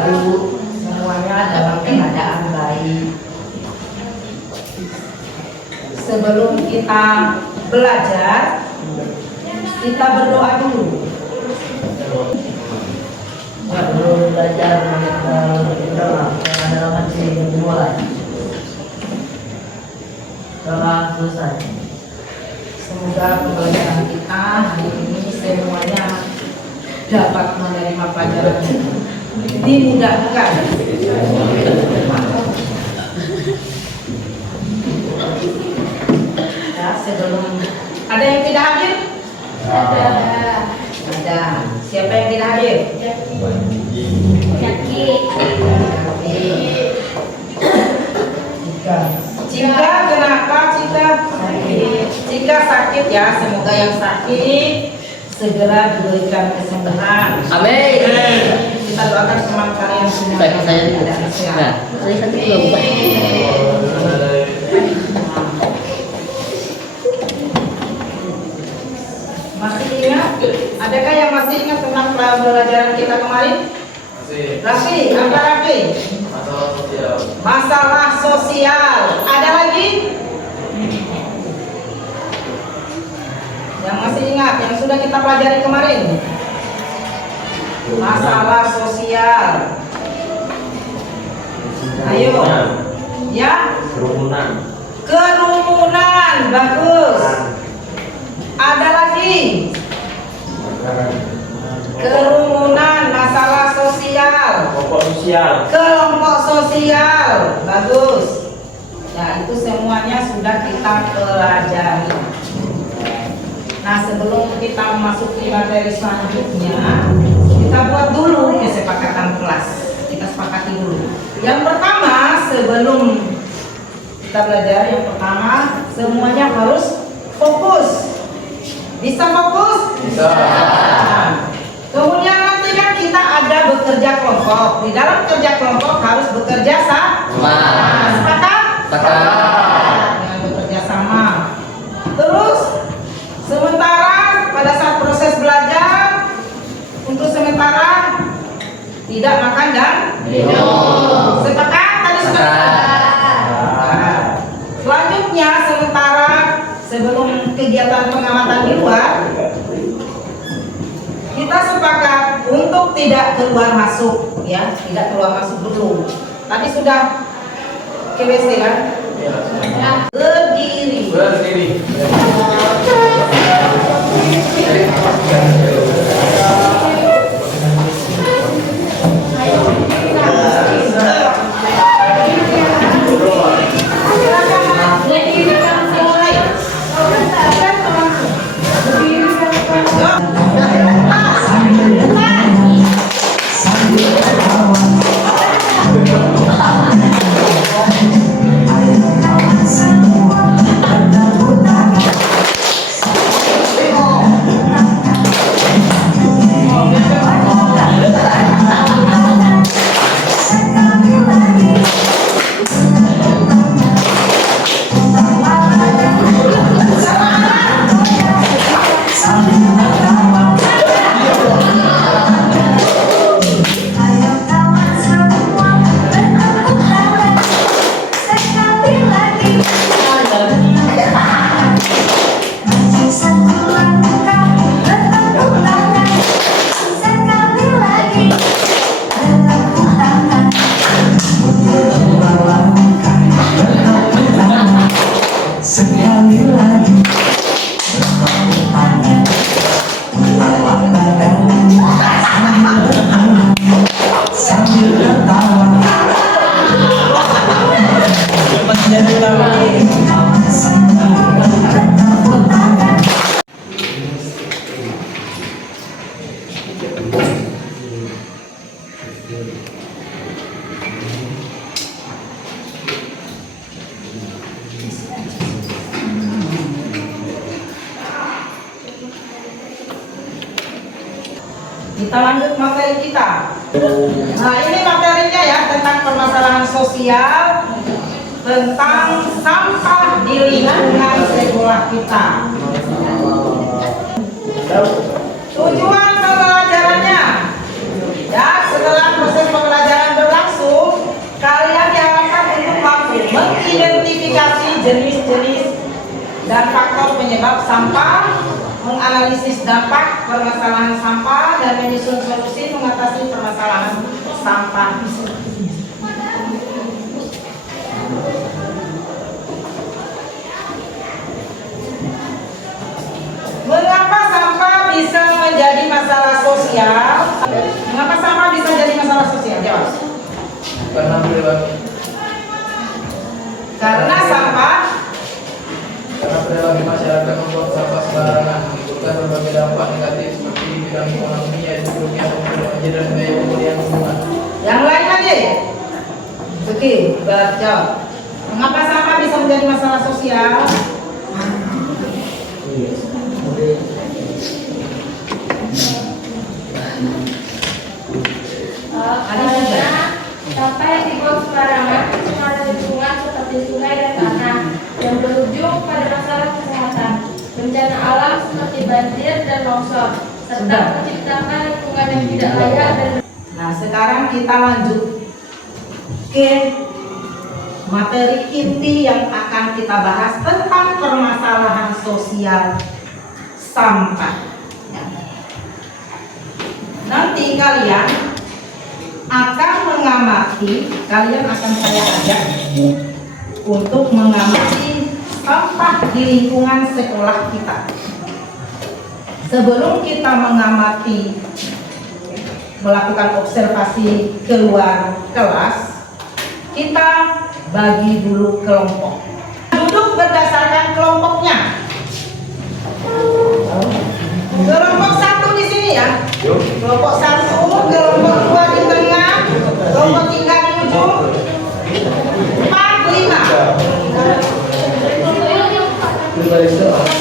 semuanya dalam keadaan baik. Sebelum kita belajar, kita berdoa dulu. Sebelum belajar berdoa, dalam hati dimulai. Doa selesai. Semoga pembelajaran kita hari ini semuanya dapat menerima pelajaran dimudahkan. Ya, sebelum ada yang tidak hadir? Ada. Siapa yang tidak hadir? Cika, kenapa Cika? Cika sakit ya, semoga yang sakit segera diberikan kesembuhan. Amin. Kita doakan teman kalian semua. Saya tidak sehat. Saya sakit belum. Masih ingat? Adakah yang masih ingat tentang pelajaran kita kemarin? Rafi, apa Rafi? Masalah sosial. Ada lagi? Yang masih ingat, yang sudah kita pelajari kemarin? Masalah sosial. Ayo. Ya? Kerumunan. Bagus. Ada lagi? Kerumunan, masalah sosial. Kelompok sosial. Bagus. Ya, itu semuanya sudah kita pelajari. Nah, sebelum kita memasuki materi selanjutnya, kita buat dulu kesepakatan kelas. Kita sepakati dulu. Yang pertama, sebelum kita belajar, yang pertama semuanya harus fokus. Bisa fokus? Bisa. Kemudian nanti kan kita ada bekerja kelompok. Di dalam kerja kelompok harus bekerja sama. Sepakat? Sepakat. Dengan bekerja sama. Terus sementara pada saat proses belajar, untuk sementara tidak makan dan minum. Sepakat? Tadi sudah sepakat. Selanjutnya sementara sebelum kegiatan pengamatan di luar, kita sepakat untuk tidak keluar masuk, ya, tidak keluar masuk dulu. Tadi sudah ke WC kan? Berdiri. Kita lanjut materi kita. Nah, ini materinya ya, tentang permasalahan sosial, tentang sampah di lingkungan sekolah kita. Tujuan pembelajarannya ya, setelah setelah proses pembelajaran berlangsung, kalian diharapkan untuk mampu mengidentifikasi jenis-jenis dan faktor penyebab sampah, menganalisis dampak permasalahan sampah, dan menyusun solusi mengatasi permasalahan sampah. Mengapa sampah bisa menjadi masalah sosial? Mengapa sampah bisa jadi masalah sosial? Jawab. Karena sampah. Karena perilaku masyarakat membuang sampah sembarangan menimbulkan berbagai dampak negatif seperti bidang ekonomi, yaitu kerugian banjir dan biaya pemulihan lingkungan. Yang lain lagi? Oke, jawab. Mengapa sampah bisa menjadi masalah sosial? Karena sampah yang dibuang sembarangan mencemari lingkungan seperti sungai dan tanah yang berujung pada masalah kesehatan, bencana alam seperti banjir dan longsor, serta menciptakan lingkungan yang tidak layak dan. Nah, sekarang kita lanjut ke materi inti yang akan kita bahas tentang permasalahan sosial sampah. Nanti kalian akan mengamati, kalian akan saya ajak untuk mengamati sampah di lingkungan sekolah kita. Sebelum kita mengamati, melakukan observasi keluar kelas, kita bagi dulu kelompok. Duduk berdasarkan kelompoknya. Kelompok satu di sini ya. Kelompok satu, kelompok dua di tengah, kelompok tiga di ujung, 4, 5.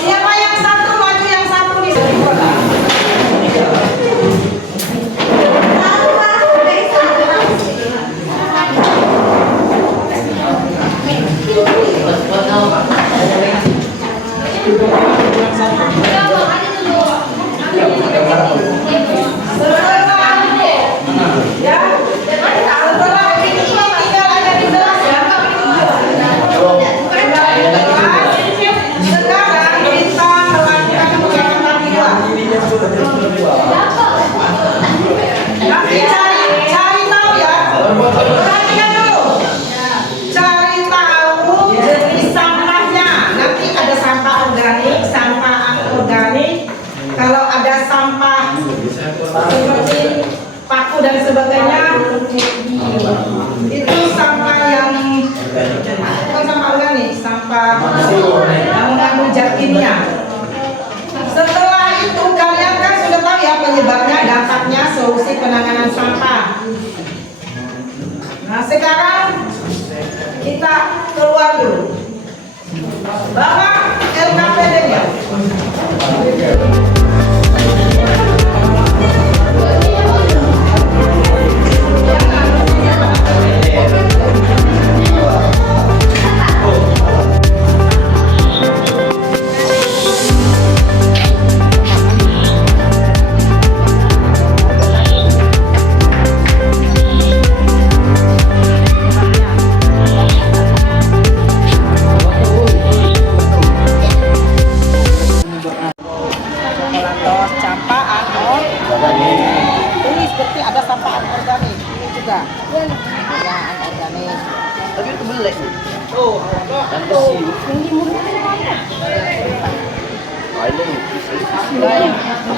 Siapa yang satu maju, yang satu di sini. Seperti paku dan sebagainya, itu sampah yang bukan sampah organik, sampah yang mengandung zat kimia. Setelah itu kalian kan sudah tahu ya penyebabnya, dampaknya, solusi penanganan sampah. Nah sekarang kita keluar dulu. Bapak LKPD-nya.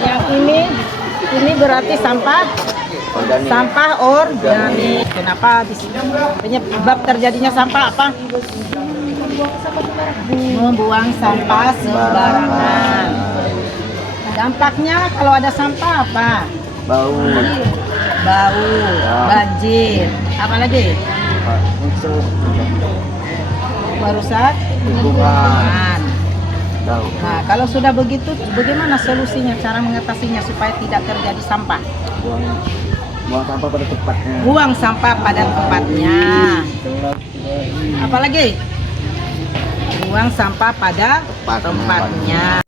Yang ini berarti sampah organik. Kenapa di sini penyebab terjadinya sampah apa? Membuang sampah sembarangan. Dampaknya kalau ada sampah apa? Bau. Banjir. Apa lagi? Merusak lingkungan. Nah, kalau sudah begitu, bagaimana solusinya, cara mengatasinya supaya tidak terjadi sampah? Buang sampah pada tempatnya. Buang sampah pada tempatnya. Apalagi? Buang sampah pada tempatnya.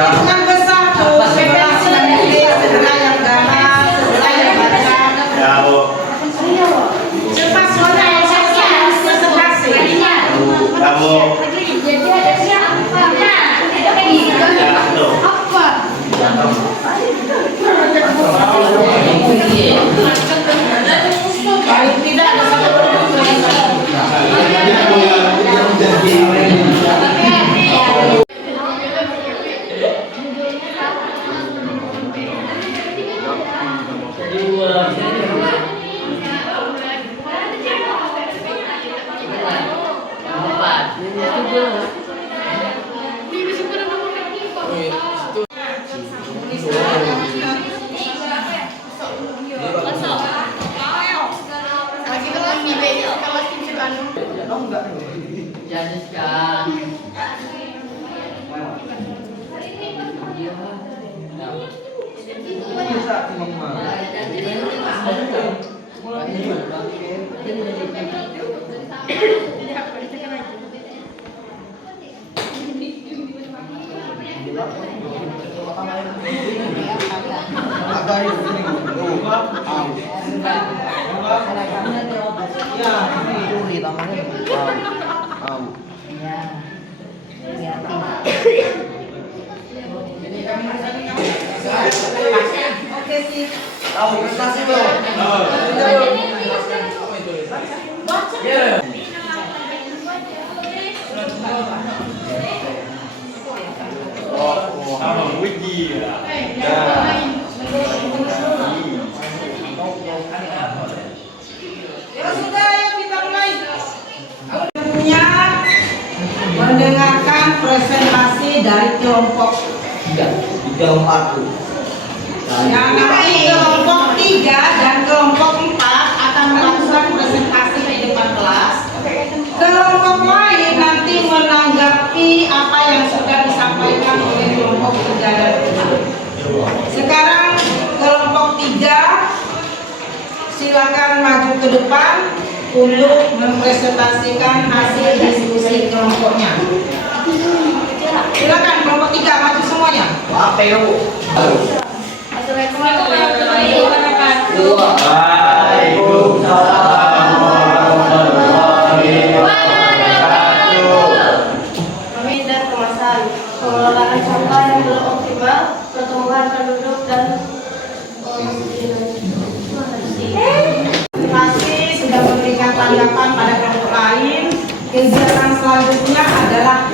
Hitungan besar tuh, sebelah yang tulis, sebelah yang gambar, sebelah yang baca. Cepat suara yang sebelah sini. Jadi ada siapa? Apa? Paling tidak ada satu Oke sih. Tahu prestasi belum? Ya sudah, ayo kita mulai. Mendengarkan presentasi dari kelompok 3 4 yang nanti kelompok 3 dan kelompok 4 akan melakukan presentasi di depan kelas. Kelompok lain nanti menanggapi apa yang sudah disampaikan oleh kelompok 3 dan 4. Sekarang kelompok 3 silakan maju ke depan untuk mempresentasikan hasil diskusi kelompoknya. Silakan kelompok 3 maju semuanya. Assalamualaikum warahmatullahi wabarakatuh. Kami dan permasalahan pengelolaan sampah yang belum optimal, pertumbuhan penduduk dan Terima kasih sudah memberikan tanggapan pada kelompok lain. Kegiatan selanjutnya adalah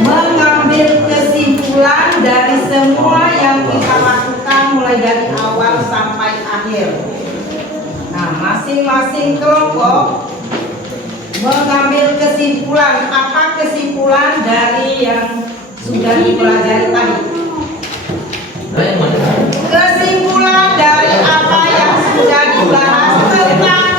mengambil kesimpulan dari semua yang kita lakukan mulai dari awal sampai akhir. Nah, masing-masing kelompok mengambil kesimpulan. Apa kesimpulan dari yang sudah dipelajari tadi? Kesimpulan dari apa yang sudah dibahas tentang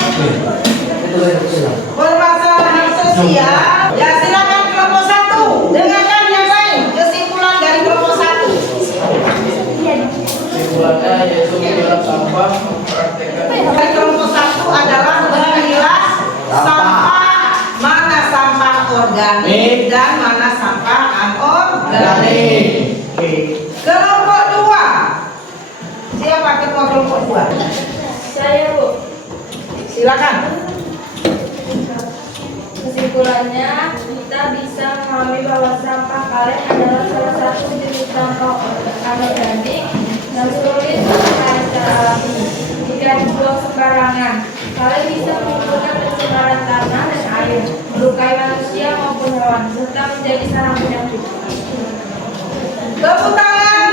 permasalahan sosial. Ya, silakan kelompok 1. Dengarkan yang lain. Kesimpulan dari kelompok 1. Kesimpulannya yaitu memilah sampah, mempraktekkan Dari kelompok 1 adalah memilah sampah, mana sampah organik dan mana sampah anorganik. Kelompok 2. Siapa ketua kelompok 2? saya, Bu. Silakan. Kesimpulannya, kita bisa memahami bahwa sampah karet adalah salah satu jenis sampah anorganik yang sulit ditemukan secara alami. Jika dibuang sembarangan, karet bisa menimbulkan pencemaran tanah dan air, melukai manusia maupun hewan, serta menjadi sarang penyakit. Tepuk tangan.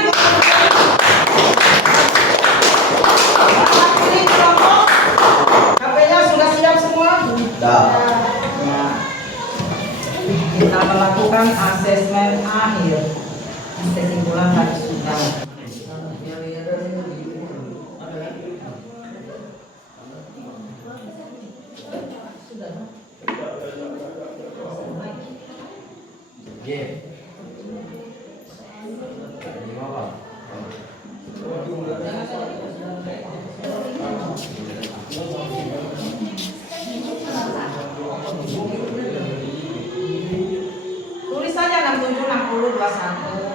Ini kelompok. HP-nya sudah siap semua? Kita melakukan asesmen akhir. Kesimpulan tadi sudah. Tulis saja 67 60 21.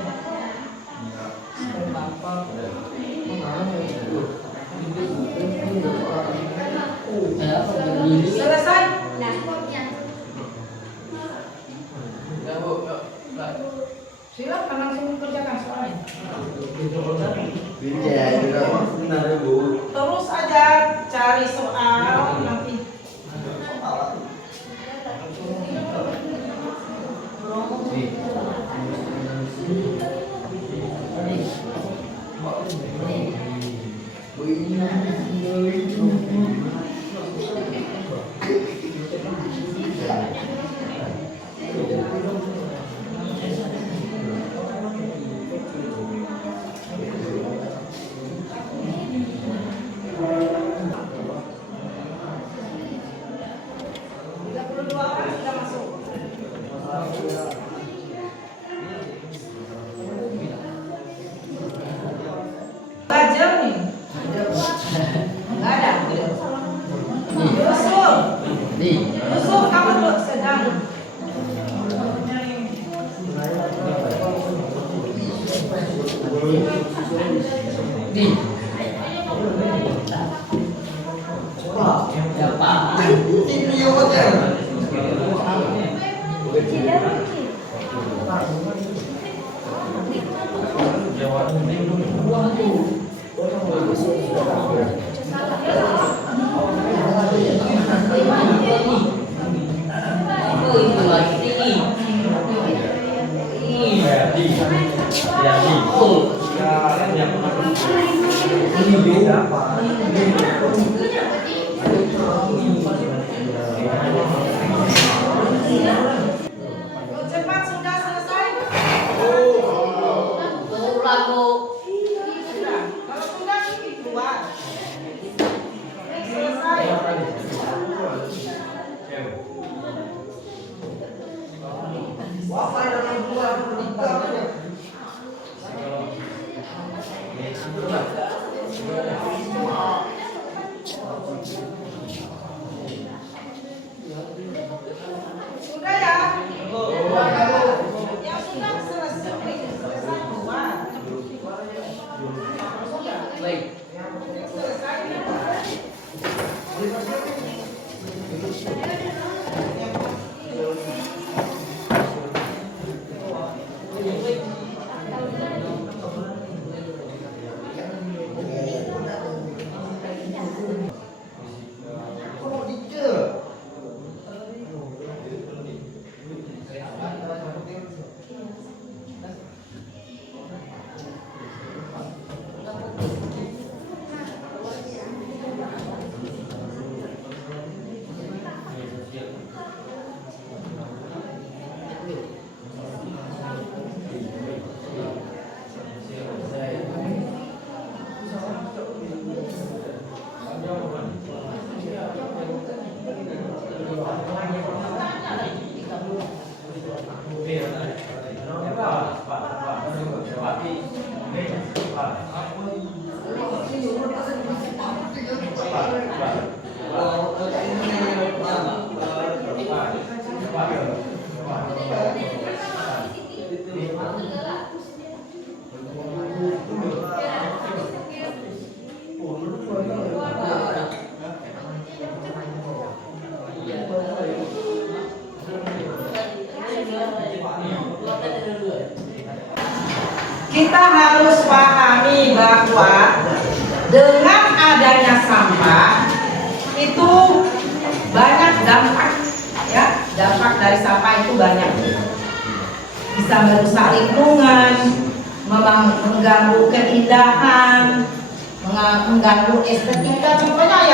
Terus aja cari soal nanti. Belajar nih. Enggak ada. Yusuf kamu dulu sedang. Cepat sudah selesai. Sudah. Kalau sudah keluar. Selesai. Sudah ya? Yang sudah selesai keluar. Selesai. Kita harus pahami bahwa dengan adanya sampah itu banyak dampak, ya, dampak dari sampah itu banyak, bisa merusak lingkungan, mengganggu keindahan, mengganggu estetika. Contohnya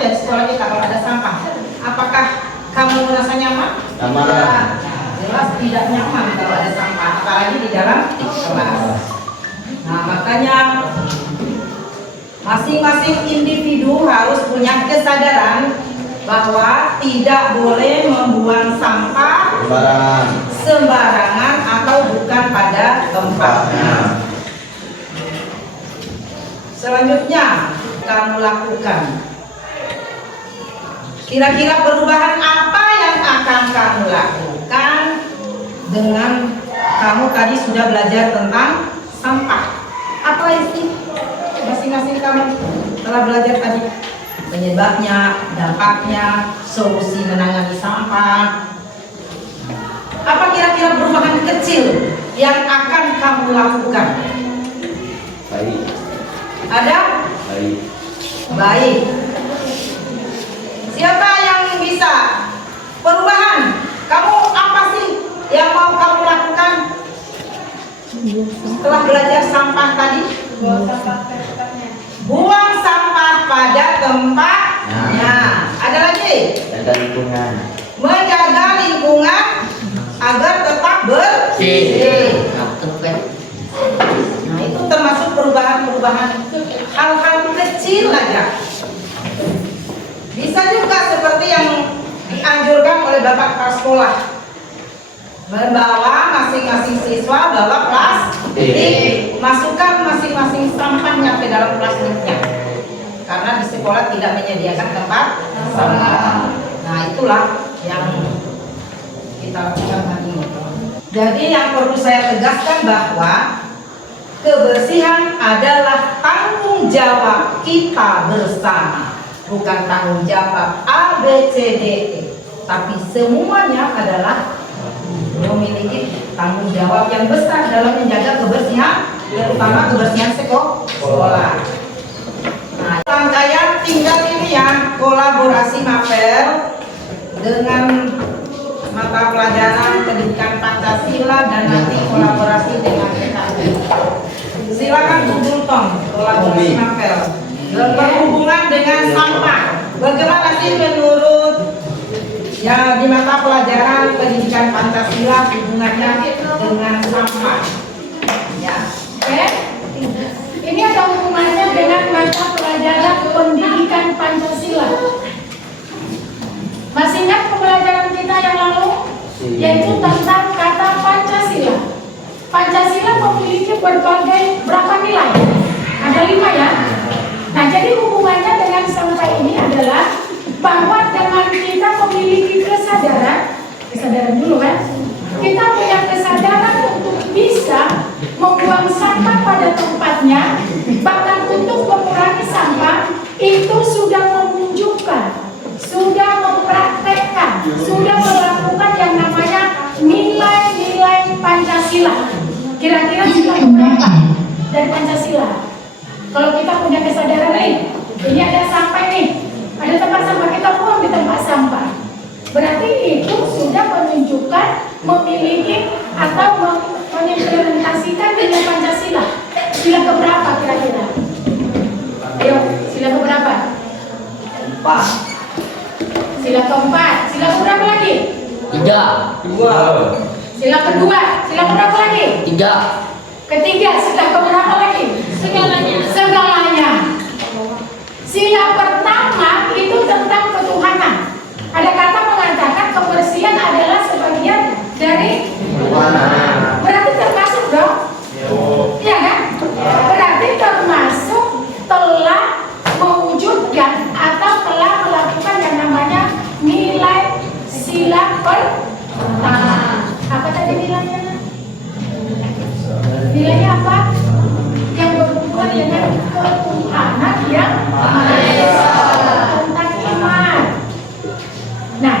ada di sekolah kita kalau ada sampah, apakah kamu merasa nyaman? Nyaman. Jelas tidak nyaman kalau ada sampah, apalagi di dalam kelas. Nah, makanya masing-masing individu harus punya kesadaran bahwa tidak boleh membuang sampah sembarangan atau bukan pada tempatnya. Selanjutnya kamu lakukan. Kira-kira perubahan apa yang akan kamu lakukan dengan kamu tadi sudah belajar tentang sampah? Apa sih masing-masing kamu telah belajar tadi? Penyebabnya, dampaknya, solusi menangani sampah. Apa kira-kira perubahan kecil yang akan kamu lakukan? Baik. Baik. Siapa yang bisa? Perubahan. Kamu apa sih yang mau kamu lakukan setelah belajar sampah tadi? Buang sampah ke tempatnya. Buang sampah pada tempatnya. Ada lagi? Jaga lingkungan. Menjaga lingkungan agar tetap bersih. Nah, itu termasuk perubahan-perubahan hal-hal kecil aja. Bisa juga seperti yang dianjurkan oleh Bapak Kepala Sekolah, membawa masing-masing siswa bawa plastik, masukkan masing-masing sampahnya ke dalam plastiknya, karena di sekolah tidak menyediakan tempat sampah. Nah, itulah yang kita lakukan hari ini. Jadi yang perlu saya tegaskan bahwa kebersihan adalah tanggung jawab kita bersama, bukan tanggung jawab A, B, C, D, E, tapi semuanya adalah memiliki tanggung jawab yang besar dalam menjaga kebersihan, terutama kebersihan sekolah. Nah, rangkaian tinggal ini ya, kolaborasi mapel dengan mata pelajaran pendidikan Pancasila dan nanti kolaborasi dengan PKB. Silakan Bu Bultong, kolaborasi mapel berhubungan dengan sampah. Bagaimana sih menurut ya di mata pelajaran pendidikan Pancasila hubungannya dengan sampah? Ya. Oke. Ini ada hubungannya dengan mata pelajaran pendidikan Pancasila. Masih ingat pembelajaran kita yang lalu? Yaitu tentang kata Pancasila. Pancasila memiliki berapa nilai? Ada 5 ya. Nah, jadi hubungannya dengan sampah ini adalah bahwa dengan kita memiliki kesadaran dulu kan? Kita punya kesadaran untuk bisa membuang sampah pada tempatnya, bahkan untuk mengurangi sampah, itu sudah menunjukkan, sudah mempraktekkan, sudah melakukan yang namanya nilai-nilai Pancasila. Kira-kira sudah berapa dari Pancasila? Kalau kita punya kesadaran nih, ini ada sampah nih, ada tempat sampah, kita buang di tempat sampah. Berarti itu sudah menunjukkan memiliki atau mengimplementasikan nilai Pancasila. Sila keberapa kira-kira? Ayo, sila keberapa? 4. Sila keempat. Sila keberapa lagi? 3. 2. Sila kedua. Sila keberapa lagi? 3. Ketiga. Sila keberapa lagi? Segalanya. Sila pertama itu tentang ketuhanan. Ada kata mengatakan kebersihan adalah sebagian dari Ketuhanan. berarti termasuk dong? Iya kan? Berarti termasuk telah mewujudkan atau telah melakukan yang namanya nilai sila pertama. Apa tadi nilainya? Nilainya apa? Yang berhubungan dengan ketuhanan yang Maha Esa, tentang iman. Nah,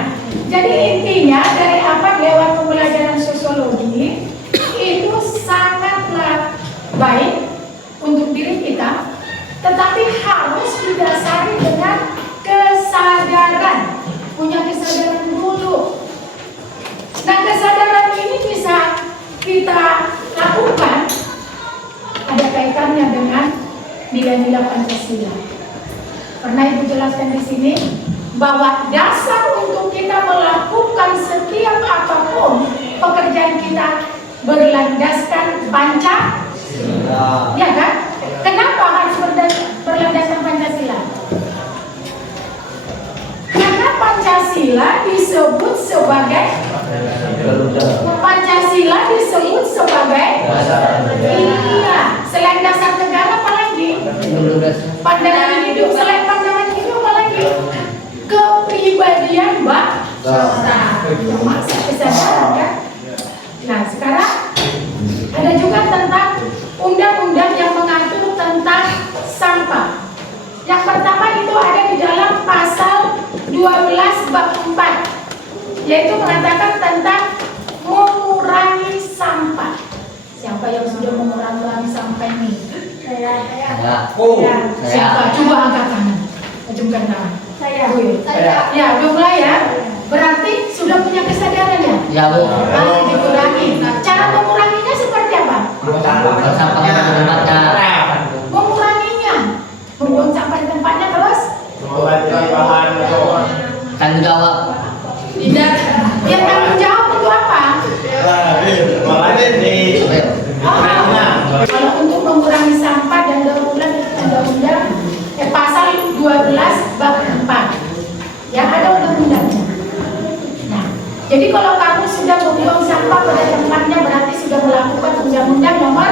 jadi intinya dari apa lewat pembelajaran sosiologi itu sangatlah baik untuk diri kita, tetapi harus didasari dengan kesadaran, punya kesadaran dulu. Nah, kesadaran ini bisa kita lakukan ada kaitannya dengan nilai-nilai Pancasila. Pernah Ibu jelaskan di sini bahwa dasar untuk kita melakukan setiap apapun pekerjaan kita berlandaskan Pancasila, ya kan? Kenapa harus berlandaskan Pancasila? Karena Pancasila disebut sebagai iya, selain dasar negara apa lagi? Pandangan hidup, selain pandangan hidup apa lagi? Kepribadian bangsa. Maksud kesadaran kan? Nah, sekarang ada juga tentang undang-undang yang mengatur tentang sampah. Yang pertama itu ada di dalam pasal 12 bab 4, yaitu mengatakan tentang mengurangi sampah. Siapa yang sudah mengurangi sampah ini? Saya. Saya. Siapa? Coba angkat tangan. Ujungkan tangan. Saya. Saya. Ya, udah mulai ya. Berarti sudah punya kesadaran ya? Ya Bu. Harus dikurangi. Nah, cara menguranginya seperti apa? Buang sampah pada tempatnya. Menguranginya, membuang sampah di tempatnya terus Tanggung jawab. tidak. Yang tanggung jawab untuk apa? Kalau untuk mengurangi sampah dan daur ulang undang-undang pasal 12 bab 4 yang ada undang-undangnya. Nah, jadi kalau kamu sudah membuang sampah pada tempatnya berarti sudah melakukan undang-undang nomor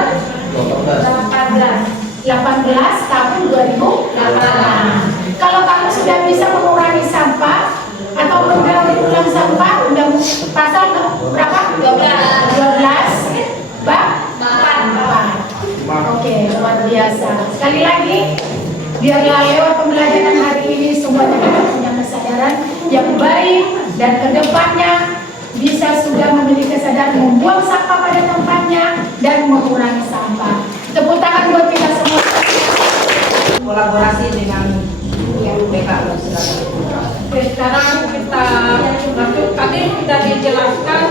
18 tahun 2008. Kalau kamu sudah bisa mengurangi sampah atau mendaur ulang sampah, undang pasal berapa? 12 bab 4. Oke, luar biasa. Sekali lagi, biarlah lewat pembelajaran hari ini semuanya kita punya kesadaran yang baik dan kedepannya bisa sudah memiliki kesadaran membuang sampah pada tempatnya dan mengurangi sampah. Tepuk tangan buat kita semua. Kolaborasi dengan BKU. Oke, sekarang kita masuk. Tadi sudah dijelaskan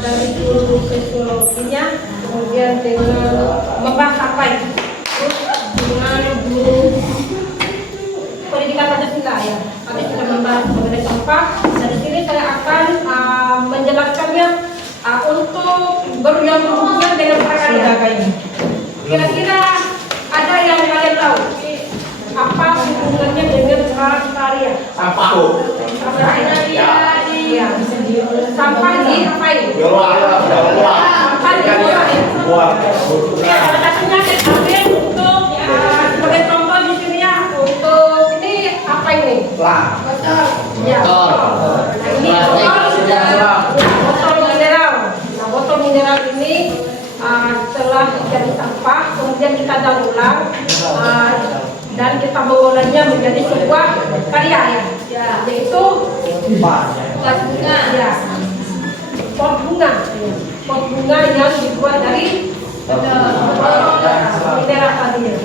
dari guru fisiologinya, kemudian dengan membahas apa itu, terus dengan guru pendidikan Pancasila ya. Tadi sudah membahas mengenai sampah. Dari sini saya akan menjelaskannya untuk yang berhubungan dengan prakarya. Kira-kira ada yang kalian tahu apa hubungannya dengan prakarya? Sampah. Sampah diapain? Sampah dibuang. Ya, salah satunya diambil untuk sebagai contoh di sini ya. Untuk ini apa ini? Betul. Ya. Ini botol mineral. Nah, botol mineral ini setelah jadi sampah, kemudian kita daur ulang dan kita mengolahnya menjadi sebuah karya ya, yaitu pot bunga ya, pot bunga yang dibuat dari mineral tadi ya.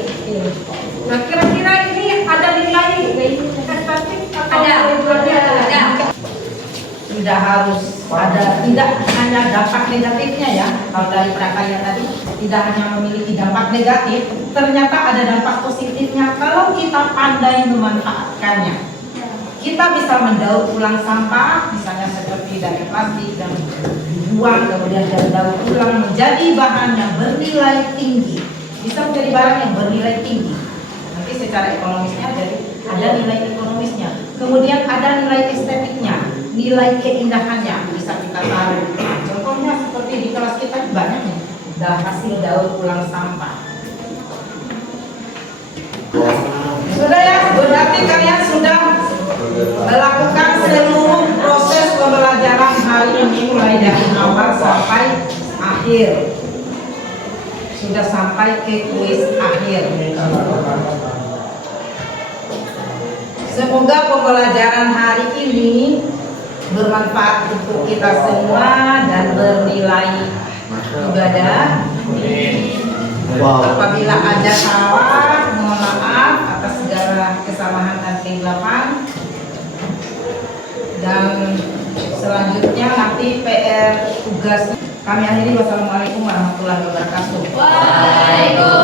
Nah, kira-kira ini ada nilai estetik atau ada? Tidak harus ada, tidak hanya dampak negatifnya ya. Kalau dari prakarya tadi tidak hanya memiliki dampak negatif, ternyata ada dampak positifnya kalau kita pandai memanfaatkannya. Kita bisa mendaur ulang sampah, misalnya seperti dari plastik dan dibuang, kemudian dari daur ulang menjadi bahan yang bernilai tinggi, bisa menjadi barang yang bernilai tinggi. Nanti secara ekonomisnya jadi ada nilai ekonomisnya, kemudian ada nilai estetiknya, nilai keindahannya bisa kita taruh. Nah, contohnya seperti di kelas kita banyak nih, hasil daur ulang sampah. Sudah ya, berarti kalian sudah melakukan seluruh proses pembelajaran hari ini mulai dari awal sampai akhir. Sudah sampai ke kuis akhir. Semoga pembelajaran hari ini bermanfaat untuk kita semua dan bernilai ibadah. Apabila ada salah, mohon maaf atas segala kesalahan dan kehilafan. Dan selanjutnya nanti PR tugas kami akhiri. Wassalamualaikum warahmatullahi wabarakatuh. Waalaikumsalam.